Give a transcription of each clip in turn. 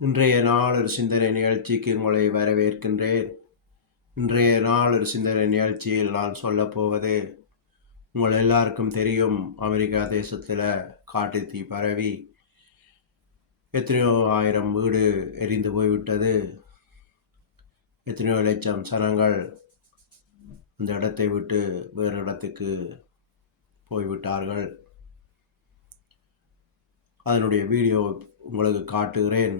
இன்றைய நாள் ஒரு சிந்தனை நிகழ்ச்சிக்கு உங்களை வரவேற்கின்றேன். இன்றைய நாள் ஒரு சிந்தனை நிகழ்ச்சியில் நான் சொல்லப்போவது, உங்கள் எல்லாருக்கும் தெரியும், அமெரிக்கா தேசத்தில் காட்டுத்தீ பரவி எத்தனையோ ஆயிரம் வீடு எரிந்து போய்விட்டது. எத்தனையோ லட்சம் ஜனங்கள் அந்த இடத்தை விட்டு வேறு இடத்துக்கு போய்விட்டார்கள். அதனுடைய வீடியோ உங்களுக்கு காட்டுகிறேன்.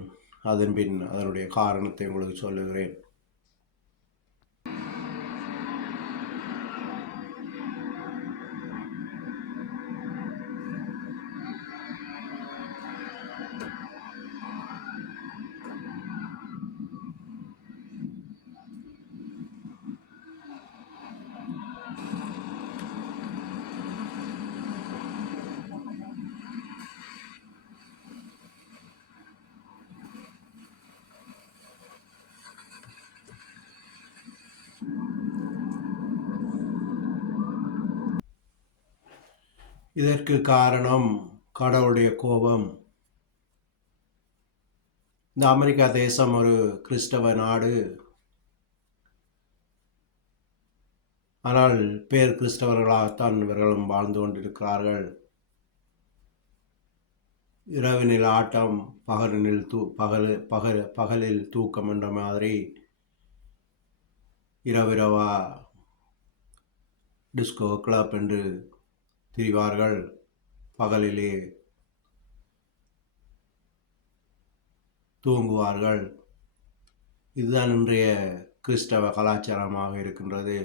அதன் பின் அதனுடைய காரணத்தை உங்களுக்கு சொல்லுகிறேன். இதற்கு காரணம் கடவுளுடைய கோபம். இந்த அமெரிக்கா தேசம் ஒரு கிறிஸ்தவ நாடு. ஆனால் பேர் கிறிஸ்தவர்களாகத்தான் இவர்களும் வாழ்ந்து கொண்டிருக்கிறார்கள். இரவினில் ஆட்டம், பகலில் தூக்கம் என்ற மாதிரி இரவிரவா டிஸ்கோ கிளப் என்று திரிவார்கள். பகலிலே தூங்குவார்கள். இதுதான் இன்றைய கிறிஸ்தவ கலாச்சாரமாக இருக்கின்றது.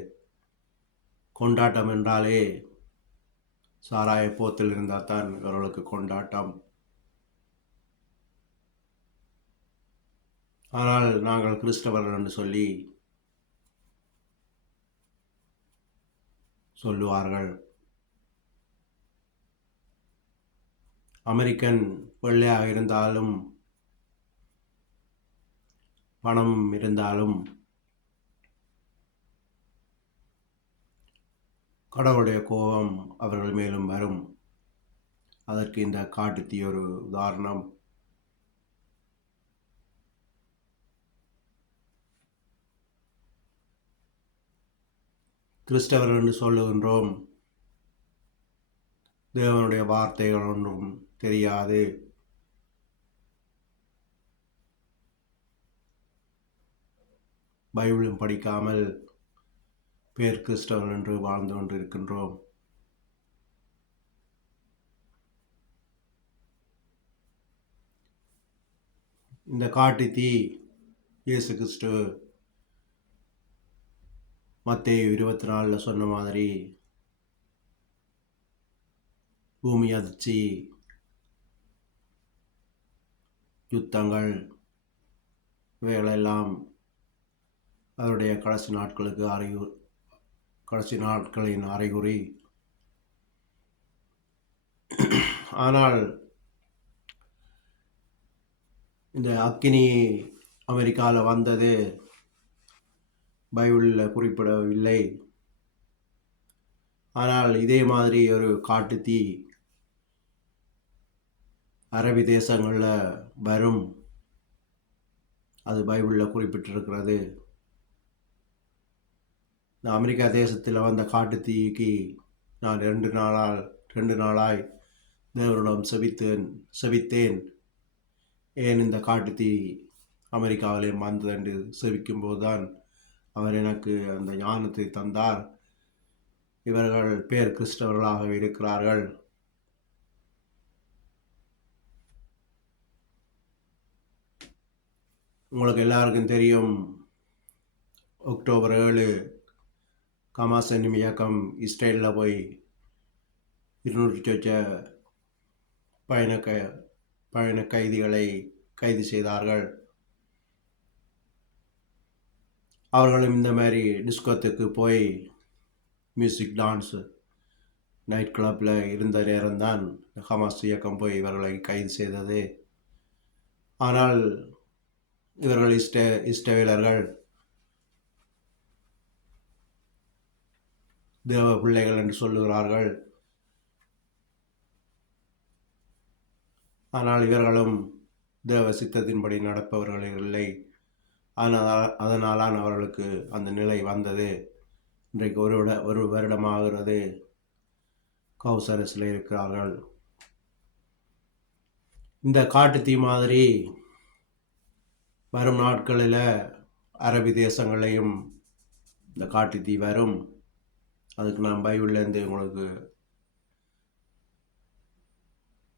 கொண்டாட்டம் என்றாலே சாராய போத்தில் இருந்தால் தான் இவர்களுக்கு கொண்டாட்டம். ஆனால் நாங்கள் கிறிஸ்தவர்கள் என்று சொல்லுவார்கள். அமெரிக்கன் வெள்ளையாக இருந்தாலும் பணம் இருந்தாலும் கடவுளுடைய கோபம் அவர்கள் மேலும் வரும். அதற்கு இந்த காட்டுத்தீ ஒரு உதாரணம். கிறிஸ்தவர்கள் என்று சொல்லுகின்றோம். தேவனுடைய வார்த்தைகள் ஒன்றும் தெரியாது. பைபிளும் படிக்காமல் பேர் கிறிஸ்தவர்கள் என்று வாழ்ந்து கொண்டிருக்கின்றோம். இந்த காட்டுத்தீ இயேசு கிறிஸ்து மத்தேயு 24 சொன்ன மாதிரி பூமி அதிர்ச்சி, யுத்தங்கள், இவைகளெல்லாம் அவருடைய கடைசி நாட்களின் அறிகுறி. ஆனால் இந்த அக்கினி அமெரிக்காவில் வந்தது பைபிளில் குறிப்பிடவில்லை. ஆனால் இதே மாதிரி ஒரு காட்டுத்தீ அரபி தேசங்களில் வரும். அது பைபிளில் குறிப்பிட்டிருக்கிறது. இந்த அமெரிக்கா தேசத்தில் வந்த காட்டுத்தீக்கு நான் 2 நாளாய் தேவனிடம் செபித்தேன். ஏன் இந்த காட்டுத்தீ அமெரிக்காவிலே வந்தது என்று செபிக்கும்போது தான் அவர் எனக்கு அந்த ஞானத்தை தந்தார். இவர்கள் பேர் கிறிஸ்தவர்களாக இருக்கிறார்கள். உங்களுக்கு எல்லாருக்கும் தெரியும், அக்டோபர் 7 ஹமாஸ் என்னும் இயக்கம் இஸ்ரேலில் போய் 200 சொச்ச பயண கைதிகளை கைது செய்தார்கள். அவர்களும் இந்த மாதிரி டிஸ்கோத்துக்கு போய் மியூசிக், டான்ஸு, நைட் கிளப்பில் இருந்த நேரம்தான் ஹமாஸ் இயக்கம் போய் இவர்களை கைது செய்தது. ஆனால் இவர்கள் இஸ்ரவேலர்கள் தேவ பிள்ளைகள் என்று சொல்லுகிறார்கள். ஆனால் இவர்களும் தேவ சித்தத்தின்படி நடப்பவர்கள் இல்லை. அதனால்தான் அவர்களுக்கு அந்த நிலை வந்தது. இன்றைக்கு ஒரு வருடமாகிறது ஹவுஸ் அரெஸ்டில் இருக்கிறார்கள். இந்த காட்டுத்தீ மாதிரி வரும் நாட்களில் அரபி தேசங்களையும் இந்த காட்டுத்தீ வரும். அதுக்கு நான் பைபிள்லேருந்து உங்களுக்கு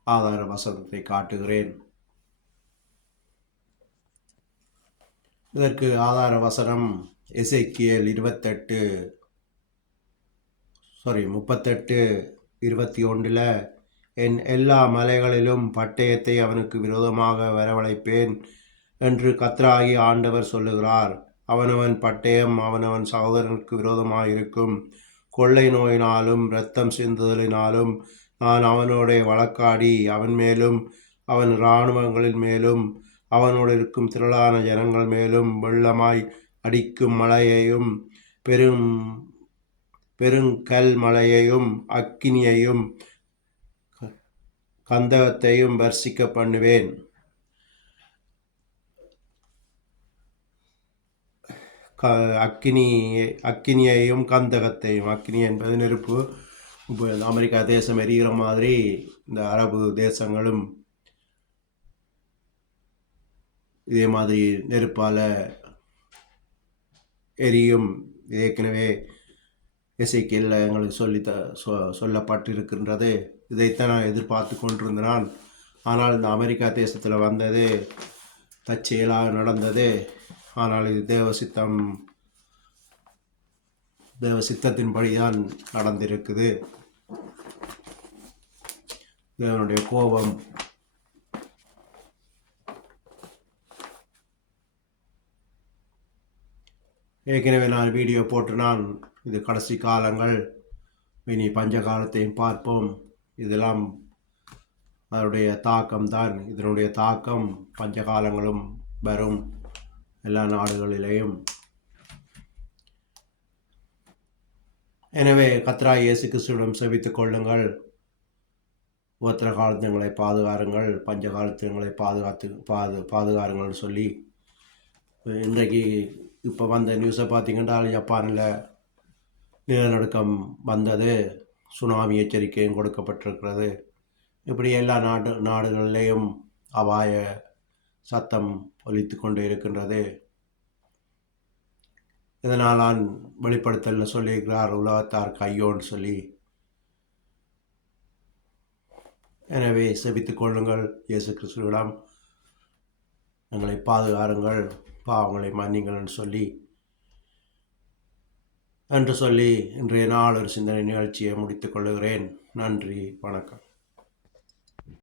ஆதார வசனத்தை காட்டுகிறேன். இதற்கு ஆதார வசனம் எசேக்கியேல் 38:21 என் எல்லா மலைகளிலும் பட்டயத்தை அவனுக்கு விரோதமாக வரவழைப்பேன் என்று கர்த்தராகிய ஆண்டவர் சொல்லுகிறார். அவனவன் பட்டயம் அவனவன் சகோதரனுக்கு விரோதமாக இருக்கும். கொள்ளை நோயினாலும் இரத்தம் சிந்துதலினாலும் நான் அவனோட வழக்காடி அவன் மேலும் அவன் இராணுவங்களின் மேலும் அவனோடு இருக்கும் திரளான ஜனங்கள் மேலும் வெள்ளமாய் அடிக்கும் மழையையும் பெருங்கல் மழையையும் அக்கினியையும் கந்தகத்தையும் வர்ஷிக்க பண்ணுவேன். அக்கினியையும் கந்தகத்தையும், அக்கினி என்பது நெருப்பு. இப்போ அமெரிக்கா தேசம் எரிகிற மாதிரி இந்த அரபு தேசங்களும் இதே மாதிரி நெருப்பால் எரியும். ஏற்கனவே எசேக்கியேலில் எங்களுக்கு சொல்லப்பட்டிருக்கின்றது. இதைத்தான் நான் எதிர்பார்த்து கொண்டிருந்தேன். ஆனால் இந்த அமெரிக்கா தேசத்தில் வந்தது தற்செயலாக நடந்தது. ஆனால் இது தேவ சித்தத்தின்படி தான் நடந்திருக்குது. தேவனுடைய கோபம் ஏற்கனவே நான் வீடியோ போட்டு இது கடைசி காலங்கள், இனி பஞ்ச காலத்தையும் பார்ப்போம். இதெல்லாம் அதனுடைய தாக்கம்தான். இதனுடைய தாக்கம் பஞ்ச காலங்களும் வரும் எல்லா நாடுகளிலேயும். எனவே கர்த்தராகிய இயேசு கிறிஸ்துவிடம் செபித்துக் கொள்ளுங்கள். உபத்திர காலத்துங்களை பாதுகாருங்கள், பஞ்ச காலத்துங்களை பாதுகாருங்கள்னு சொல்லி இன்றைக்கு இப்போ வந்த நியூஸை பார்த்தீங்கன்னா ஜப்பானில் நிலநடுக்கம் வந்தது, சுனாமி எச்சரிக்கையும் கொடுக்கப்பட்டிருக்கிறது. இப்படி எல்லா நாடுகளிலேயும் அபாய சத்தம் ஒலித்து கொண்டு இருக்கின்றது. இதனால் நான் வெளிப்படுத்தலில் சொல்லியிருக்கிறார் உலகத்தார் கையோன்னு சொல்லி. எனவே செபித்துக் கொள்ளுங்கள். இயேசு கிறிஸ்துவிடம் எங்களை பாதுகாருங்கள், பாவங்களை மன்னிங்கள் என்று சொல்லி இன்றைய நாள் ஒரு சிந்தனை நிகழ்ச்சியை முடித்துக் கொள்ளுகிறேன். நன்றி, வணக்கம்.